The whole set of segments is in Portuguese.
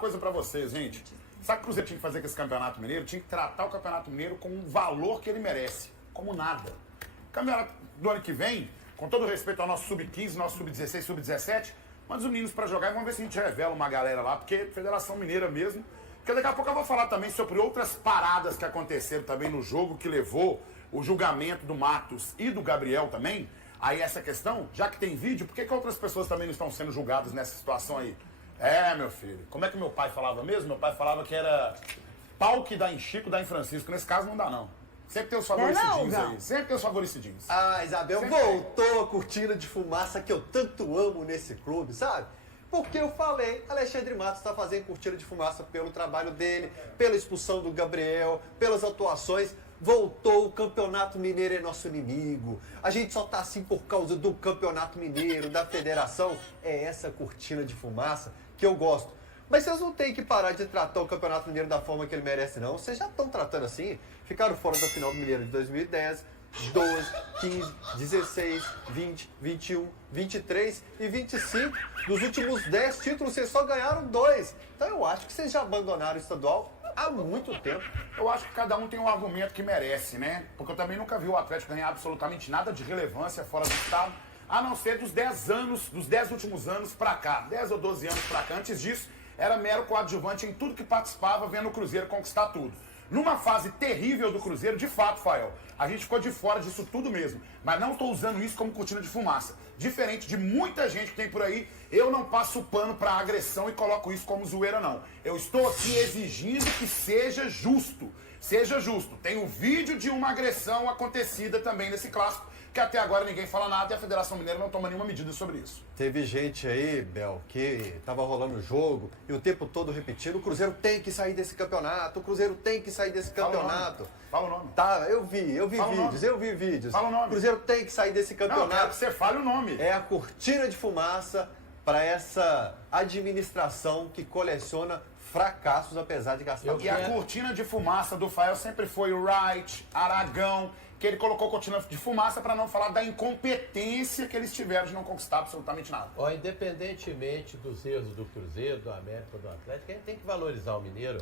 coisa pra vocês, gente. Sabe o que o Cruzeiro tinha que fazer com esse Campeonato Mineiro? Tinha que tratar o Campeonato Mineiro com o valor que ele merece. Como nada. O campeonato do ano que vem, com todo respeito ao nosso Sub-15, nosso Sub-16, Sub-17, manda os meninos pra jogar e vamos ver se a gente revela uma galera lá, porque Federação Mineira mesmo. Porque daqui a pouco eu vou falar também sobre outras paradas que aconteceram também no jogo que levou o julgamento do Matos e do Gabriel também. Aí essa questão, já que tem vídeo, por que outras pessoas também não estão sendo julgadas nessa situação aí? É, meu filho, como é que meu pai falava mesmo? Meu pai falava que era pau que dá em Chico, dá em Francisco. Nesse caso não dá, não. Sempre tem os favoricidinhos aí. Sempre tem os favoricidinhos. Ah, Isabel, Sempre voltou a cortina de fumaça que eu tanto amo nesse clube, sabe? Porque eu falei, Alexandre Matos está fazendo cortina de fumaça pelo trabalho dele, pela expulsão do Gabriel, pelas atuações. Voltou, o Campeonato Mineiro é nosso inimigo. A gente só tá assim por causa do Campeonato Mineiro, da federação. É essa cortina de fumaça que eu gosto. Mas vocês não têm que parar de tratar o Campeonato Mineiro da forma que ele merece, não. Vocês já estão tratando assim. Ficaram fora da final do Mineiro de 2010, 12, 15, 16, 20, 21, 23 e 25. Dos últimos 10 títulos, vocês só ganharam 2. Então eu acho que vocês já abandonaram o estadual há muito tempo. Eu acho que cada um tem um argumento que merece, né? Porque eu também nunca vi o Atlético ganhar absolutamente nada de relevância fora do estado, a não ser dos 10 anos, dos 10 últimos anos pra cá, 10 ou 12 anos pra cá. Antes disso, era mero coadjuvante em tudo que participava, vendo o Cruzeiro conquistar tudo. Numa fase terrível do Cruzeiro, de fato, Fael, a gente ficou de fora disso tudo mesmo. Mas não estou usando isso como cortina de fumaça. Diferente de muita gente que tem por aí, eu não passo pano para agressão e coloco isso como zoeira, não. Eu estou aqui exigindo que seja justo. Seja justo. Tem o vídeo de uma agressão acontecida também nesse clássico, que até agora ninguém fala nada e a Federação Mineira não toma nenhuma medida sobre isso. Teve gente aí, Bel, que tava rolando o jogo e o tempo todo repetindo: o Cruzeiro tem que sair desse campeonato, o Cruzeiro tem que sair desse campeonato. Fala o nome. Tá, eu vi vídeos. Fala o nome. O Cruzeiro tem que sair desse campeonato. Não, eu quero que você fale o nome. É a cortina de fumaça para essa administração que coleciona fracassos apesar de gastar muito. E a cortina de fumaça do Fael sempre foi o Wright, Aragão, que ele colocou cortina de fumaça para não falar da incompetência que eles tiveram de não conquistar absolutamente nada. Ó, independentemente dos erros do Cruzeiro, do América, do Atlético, a gente tem que valorizar o Mineiro.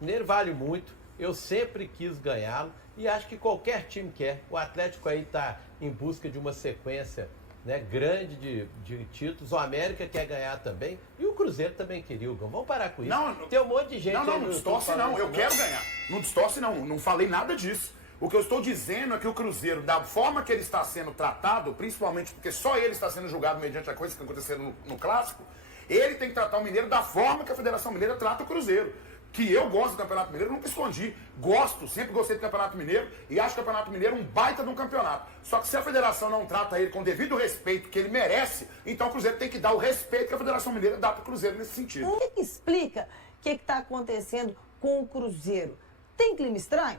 O Mineiro vale muito, eu sempre quis ganhá-lo e acho que qualquer time quer. O Atlético aí está em busca de uma sequência, né, grande de títulos. O América quer ganhar também e o Cruzeiro também queria. Vamos parar com isso. Não, tem um monte de gente... Não distorce não, eu quero ganhar. Não distorce não falei nada disso. O que eu estou dizendo é que o Cruzeiro, da forma que ele está sendo tratado, principalmente porque só ele está sendo julgado mediante a coisa que aconteceu no Clássico, ele tem que tratar o Mineiro da forma que a Federação Mineira trata o Cruzeiro. Que eu gosto do Campeonato Mineiro, nunca escondi. Gosto, sempre gostei do Campeonato Mineiro e acho o Campeonato Mineiro um baita de um campeonato. Só que se a Federação não trata ele com o devido respeito que ele merece, então o Cruzeiro tem que dar o respeito que a Federação Mineira dá para o Cruzeiro nesse sentido. O que explica o que está acontecendo com o Cruzeiro? Tem clima estranho?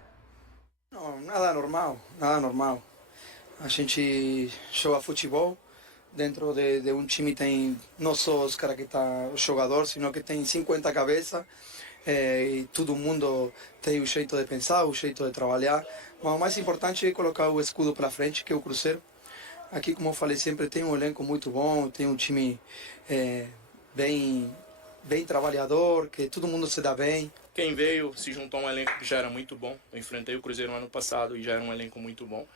Não, nada normal. A gente joga futebol, dentro de um time tem não só os caras que tá o jogador, sino que tem 50 cabeças, e todo mundo tem o jeito de pensar, o jeito de trabalhar, mas o mais importante é colocar o escudo pela frente, que é o Cruzeiro. Aqui, como eu falei sempre, tem um elenco muito bom, tem um time bem trabalhador, que todo mundo se dá bem. Quem veio se juntou a um elenco que já era muito bom. Eu enfrentei o Cruzeiro no ano passado e já era um elenco muito bom.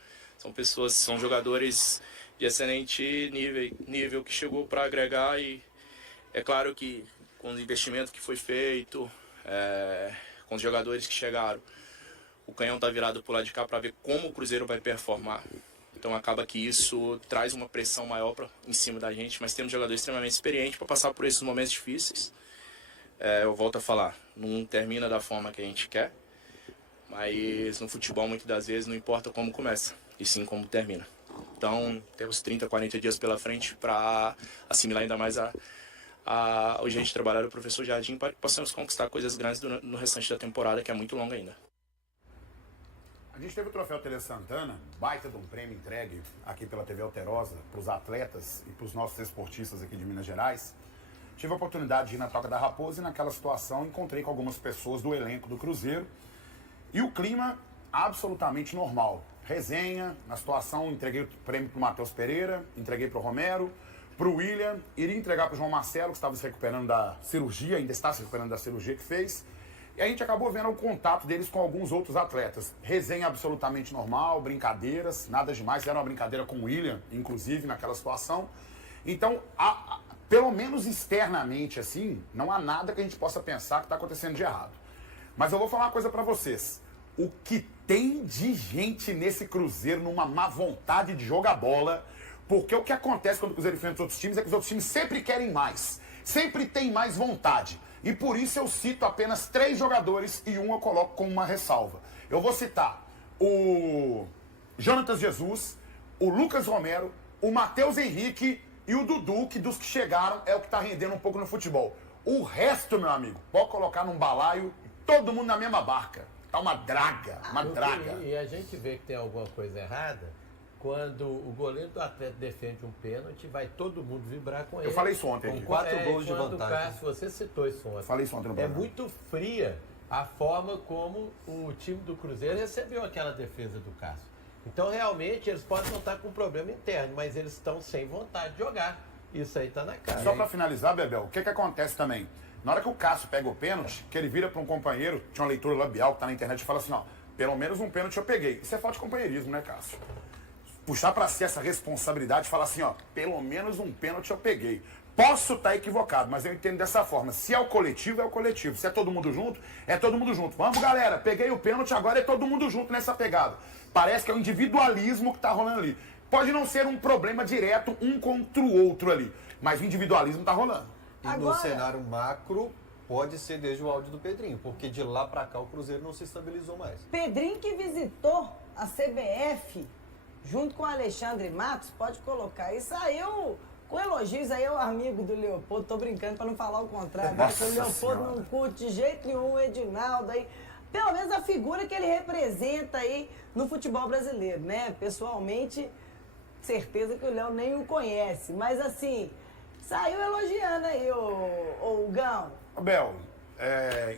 São jogadores de excelente nível que chegou para agregar, e é claro que com o investimento que foi feito, com os jogadores que chegaram, o canhão está virado para o lado de cá para ver como o Cruzeiro vai performar. Então acaba que isso traz uma pressão maior em cima da gente, mas temos jogadores extremamente experientes para passar por esses momentos difíceis. Eu volto a falar, não termina da forma que a gente quer, mas no futebol muitas das vezes não importa como começa, e sim como termina. Então temos 30, 40 dias pela frente para assimilar ainda mais o jeito de trabalhar do professor Jardim, para que possamos conquistar coisas grandes no restante da temporada, que é muito longa ainda. A gente teve o troféu Tele Santana, baita de um prêmio entregue aqui pela TV Alterosa para os atletas e para os nossos esportistas aqui de Minas Gerais. Tive a oportunidade de ir na Toca da Raposa e naquela situação encontrei com algumas pessoas do elenco do Cruzeiro e o clima absolutamente normal. Resenha, na situação entreguei o prêmio para o Matheus Pereira, entreguei para o Romero, pro William, iria entregar pro João Marcelo, que estava se recuperando da cirurgia, ainda está se recuperando da cirurgia que fez. E a gente acabou vendo o contato deles com alguns outros atletas. Resenha absolutamente normal, brincadeiras, nada demais. Era uma brincadeira com o William, inclusive, naquela situação. Então, pelo menos externamente, assim, não há nada que a gente possa pensar que está acontecendo de errado. Mas eu vou falar uma coisa para vocês. O que tem de gente nesse Cruzeiro, numa má vontade de jogar bola, porque o que acontece quando o Cruzeiro enfrenta os outros times é que os outros times sempre querem mais, sempre tem mais vontade. E por isso eu cito apenas 3 jogadores e um eu coloco como uma ressalva. Eu vou citar o Jonatas Jesus, o Lucas Romero, o Matheus Henrique e o Dudu, que dos que chegaram é o que está rendendo um pouco no futebol. O resto, meu amigo, pode colocar num balaio, todo mundo na mesma barca. Tá uma draga, uma draga. E a gente vê que tem alguma coisa errada quando o goleiro do Atlético defende um pênalti, vai todo mundo vibrar com ele. Eu falei isso ontem Com aqui. 4 gols de quando vantagem. Cássio, você citou isso ontem. Eu falei isso ontem no É programa. muito fria a forma como o time do Cruzeiro recebeu aquela defesa do Cássio. Então, realmente, eles podem não estar com problema interno, mas eles estão sem vontade de jogar. Isso aí tá na cara. Só pra finalizar, Bebel, o que acontece também? Na hora que o Cássio pega o pênalti, que ele vira pra um companheiro, tinha uma leitura labial que tá na internet e fala assim, ó, pelo menos um pênalti eu peguei. Isso é falta de companheirismo, né, Cássio? Puxar pra si essa responsabilidade e falar assim, ó, pelo menos um pênalti eu peguei. Posso estar equivocado, mas eu entendo dessa forma. Se é o coletivo, é o coletivo. Se é todo mundo junto, é todo mundo junto. Vamos, galera, peguei o pênalti, agora é todo mundo junto nessa pegada. Parece que é o individualismo que tá rolando ali. Pode não ser um problema direto um contra o outro ali, mas o individualismo tá rolando. E no Agora- cenário macro, pode ser desde o áudio do Pedrinho, porque de lá pra cá o Cruzeiro não se estabilizou mais. Pedrinho que visitou a CBF junto com o Alexandre Matos, pode colocar. E saiu com elogios aí ao amigo do Leopoldo. Tô brincando pra não falar o contrário. Nossa O Leopoldo Senhora. não curte de jeito nenhum o Edinaldo aí. Pelo menos a figura que ele representa aí no futebol brasileiro, né? Pessoalmente, certeza que o Léo nem o conhece. Mas assim, saiu elogiando aí, ô Gão. Bel,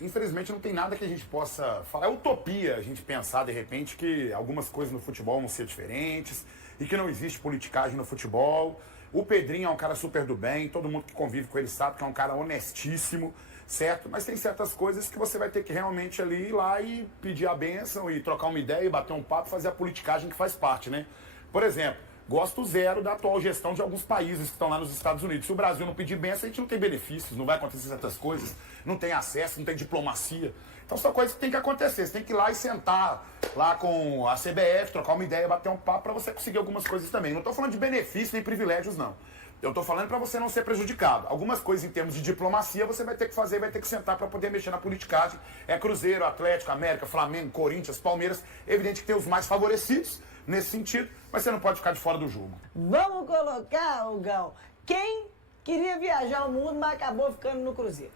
infelizmente não tem nada que a gente possa falar. É utopia a gente pensar, de repente, que algumas coisas no futebol vão ser diferentes e que não existe politicagem no futebol. O Pedrinho é um cara super do bem, todo mundo que convive com ele sabe que é um cara honestíssimo, certo? Mas tem certas coisas que você vai ter que realmente ali ir lá e pedir a bênção e trocar uma ideia e bater um papo, fazer a politicagem que faz parte, né? Por exemplo, gosto zero da atual gestão de alguns países que estão lá nos Estados Unidos. Se o Brasil não pedir bênção, a gente não tem benefícios, não vai acontecer certas coisas, não tem acesso, não tem diplomacia. Então são coisas que tem que acontecer. Você tem que ir lá e sentar lá com a CBF, trocar uma ideia, bater um papo para você conseguir algumas coisas também. Não estou falando de benefícios nem privilégios, não. Eu estou falando para você não ser prejudicado. Algumas coisas em termos de diplomacia você vai ter que fazer, vai ter que sentar para poder mexer na politicagem. É Cruzeiro, Atlético, América, Flamengo, Corinthians, Palmeiras. Evidente que tem os mais favorecidos nesse sentido, mas você não pode ficar de fora do jogo. Vamos colocar, ô Gão, quem queria viajar o mundo, mas acabou ficando no Cruzeiro.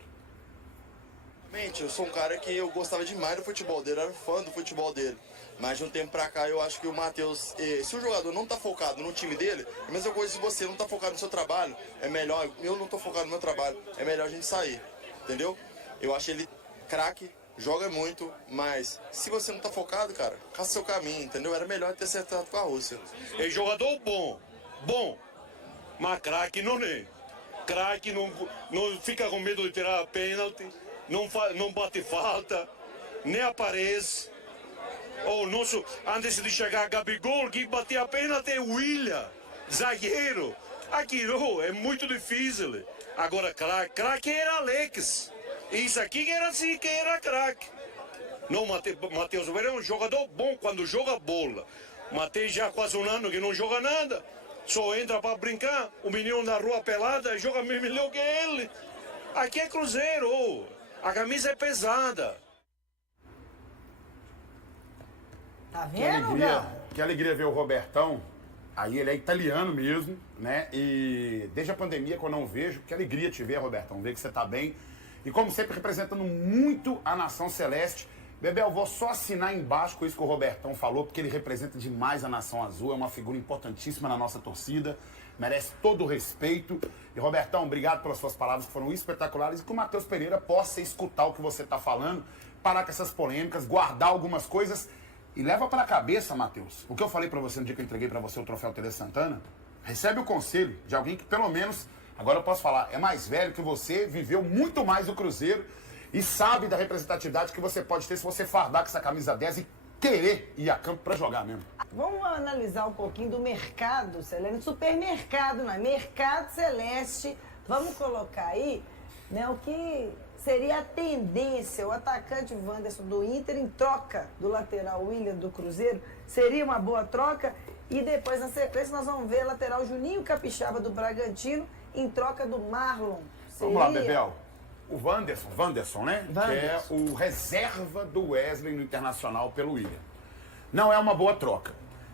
Realmente, eu sou um cara que eu gostava demais do futebol dele, era fã do futebol dele. Mas de um tempo pra cá eu acho que o Matheus, se o jogador não tá focado no time dele, é a mesma coisa se você não tá focado no seu trabalho, é melhor, eu não tô focado no meu trabalho, é melhor a gente sair, entendeu? Eu acho ele craque, joga muito, mas se você não tá focado, cara, caça seu caminho, entendeu? Era melhor ter acertado com a Rússia. É jogador bom, mas craque não é. Craque não fica com medo de tirar pênalti, não bate falta, nem aparece. O nosso, antes de chegar Gabigol, que batia pênalti é William, zagueiro. Aquilo é muito difícil. Agora, craque era Alex. Isso aqui que era assim, que era craque. Não, Matheus é um jogador bom quando joga bola. Matheus já há quase um ano que não joga nada. Só entra para brincar. O menino da rua pelada joga melhor que ele. Aqui é Cruzeiro. A camisa é pesada. Tá vendo, Gão? Que alegria ver o Robertão. Aí ele é italiano mesmo, né? E desde a pandemia que eu não vejo, que alegria te ver, Robertão, ver que você tá bem. E como sempre, representando muito a nação celeste. Bebel, eu vou só assinar embaixo com isso que o Robertão falou, porque ele representa demais a nação azul, é uma figura importantíssima na nossa torcida, merece todo o respeito. E Robertão, obrigado pelas suas palavras que foram espetaculares e que o Matheus Pereira possa escutar o que você tá falando, parar com essas polêmicas, guardar algumas coisas. E leva pra cabeça, Matheus, o que eu falei pra você no dia que eu entreguei pra você o troféu Tele Santana, recebe o conselho de alguém que pelo menos, agora eu posso falar, é mais velho que você, viveu muito mais o Cruzeiro e sabe da representatividade que você pode ter se você fardar com essa camisa 10 e querer ir a campo para jogar mesmo. Vamos analisar um pouquinho do mercado, Celeste. Supermercado, não é? Mercado Celeste. Vamos colocar aí, né, o que seria a tendência. O atacante Wanderson do Inter em troca do lateral William do Cruzeiro. Seria uma boa troca. E depois, na sequência, nós vamos ver o lateral Juninho Capixaba do Bragantino em troca do Marlon. Vamos lá, Bebel. O Wanderson, né? Wanderson. Que é o reserva do Wesley no Internacional pelo William. Não é uma boa troca.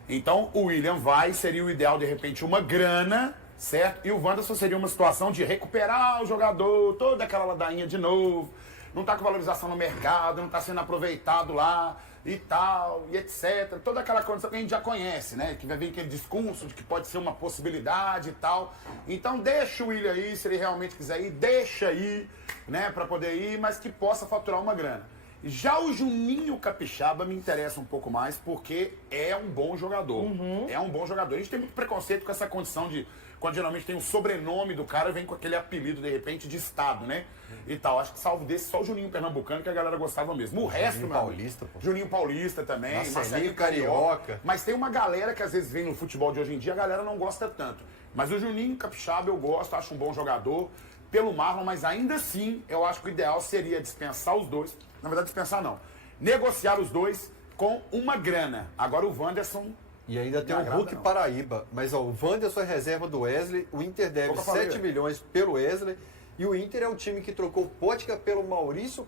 Então, o William seria o ideal, de repente, uma grana, certo? E o Wanderson seria uma situação de recuperar o jogador, toda aquela ladainha de novo, não tá com valorização no mercado, não tá sendo aproveitado lá e tal, e etc. Toda aquela condição que a gente já conhece, né? Que vai vir aquele discurso de que pode ser uma possibilidade e tal. Então, deixa o William aí, se ele realmente quiser ir, deixa aí, né? Pra poder ir, mas que possa faturar uma grana. Já o Juninho Capixaba me interessa um pouco mais porque é um bom jogador. É um bom jogador. A gente tem muito preconceito com essa condição de, quando geralmente tem o sobrenome do cara, vem com aquele apelido, de repente, de estado, né? E tal. Acho que salvo desse, só o Juninho Pernambucano que a galera gostava mesmo. O resto, Juninho Paulista, pô. Juninho Paulista também. Marcelinho Carioca. Mas tem uma galera que às vezes vem no futebol de hoje em dia, a galera não gosta tanto. Mas o Juninho Capixaba eu gosto, acho um bom jogador. Pelo Marlon, mas ainda assim, eu acho que o ideal seria dispensar os dois. Na verdade, dispensar não. Negociar os dois com uma grana. Agora o Wanderson... E ainda tem o Hulk Paraíba. Mas ó, o Wanderson é reserva do Wesley, o Inter deve 7 milhões pelo Wesley. E o Inter é o time que trocou o Pótica pelo Maurício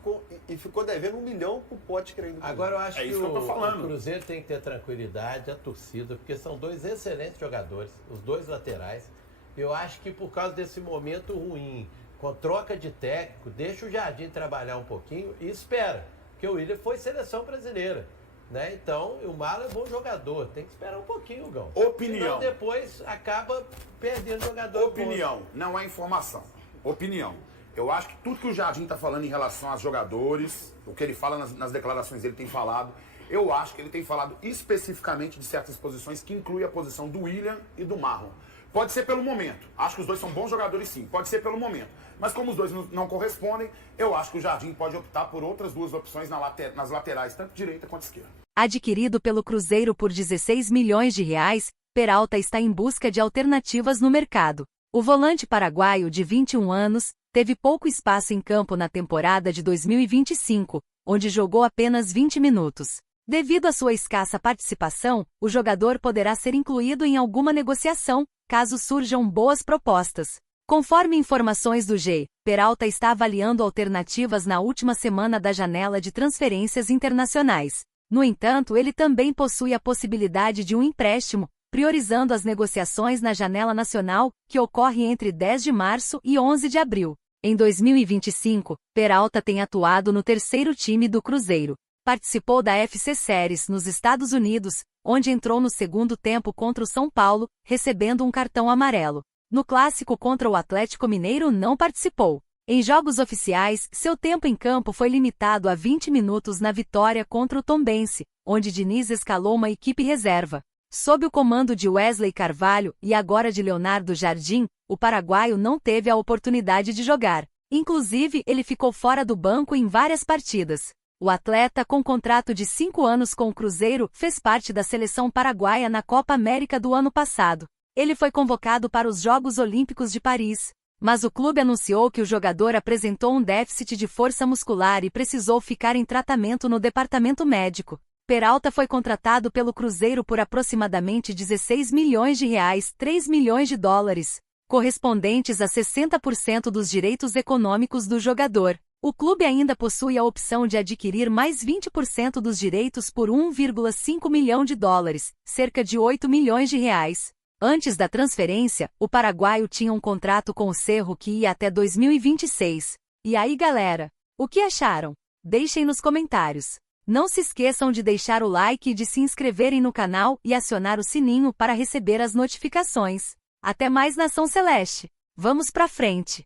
e ficou devendo 1 milhão pro Pótica ainda. Agora eu acho É que isso que eu tô falando. o Cruzeiro tem que ter tranquilidade, a torcida, porque são dois excelentes jogadores, os dois laterais. Eu acho que por causa desse momento ruim, com troca de técnico, deixa o Jardim trabalhar um pouquinho e espera. Porque o William foi seleção brasileira, né? Então, o Marlon é bom jogador, tem que esperar um pouquinho, Gão. Opinião. Senão depois acaba perdendo jogador. Opinião, não é informação. Opinião. Eu acho que tudo que o Jardim está falando em relação aos jogadores, o que ele fala nas declarações dele tem falado, eu acho que ele tem falado especificamente de certas posições que inclui a posição do William e do Marlon. Pode ser pelo momento. Acho que os dois são bons jogadores, sim. Pode ser pelo momento. Mas como os dois não correspondem, eu acho que o Jardim pode optar por outras duas opções nas laterais, tanto direita quanto esquerda. Adquirido pelo Cruzeiro por 16 milhões de reais, Peralta está em busca de alternativas no mercado. O volante paraguaio de 21 anos teve pouco espaço em campo na temporada de 2025, onde jogou apenas 20 minutos. Devido à sua escassa participação, o jogador poderá ser incluído em alguma negociação, caso surjam boas propostas. Conforme informações do G, Peralta está avaliando alternativas na última semana da janela de transferências internacionais. No entanto, ele também possui a possibilidade de um empréstimo, priorizando as negociações na janela nacional, que ocorre entre 10 de março e 11 de abril. Em 2025, Peralta tem atuado no terceiro time do Cruzeiro. Participou da FC Series nos Estados Unidos, onde entrou no segundo tempo contra o São Paulo, recebendo um cartão amarelo. No clássico contra o Atlético Mineiro não participou. Em jogos oficiais, seu tempo em campo foi limitado a 20 minutos na vitória contra o Tombense, onde Diniz escalou uma equipe reserva. Sob o comando de Wesley Carvalho e agora de Leonardo Jardim, o paraguaio não teve a oportunidade de jogar. Inclusive, ele ficou fora do banco em várias partidas. O atleta, com contrato de 5 anos com o Cruzeiro, fez parte da seleção paraguaia na Copa América do ano passado. Ele foi convocado para os Jogos Olímpicos de Paris, mas o clube anunciou que o jogador apresentou um déficit de força muscular e precisou ficar em tratamento no departamento médico. Peralta foi contratado pelo Cruzeiro por aproximadamente 16 milhões de reais, 3 milhões de dólares, correspondentes a 60% dos direitos econômicos do jogador. O clube ainda possui a opção de adquirir mais 20% dos direitos por 1,5 milhão de dólares, cerca de 8 milhões de reais. Antes da transferência, o paraguaio tinha um contrato com o Cerro que ia até 2026. E aí, galera? O que acharam? Deixem nos comentários. Não se esqueçam de deixar o like e de se inscreverem no canal e acionar o sininho para receber as notificações. Até mais, Nação Celeste! Vamos pra frente!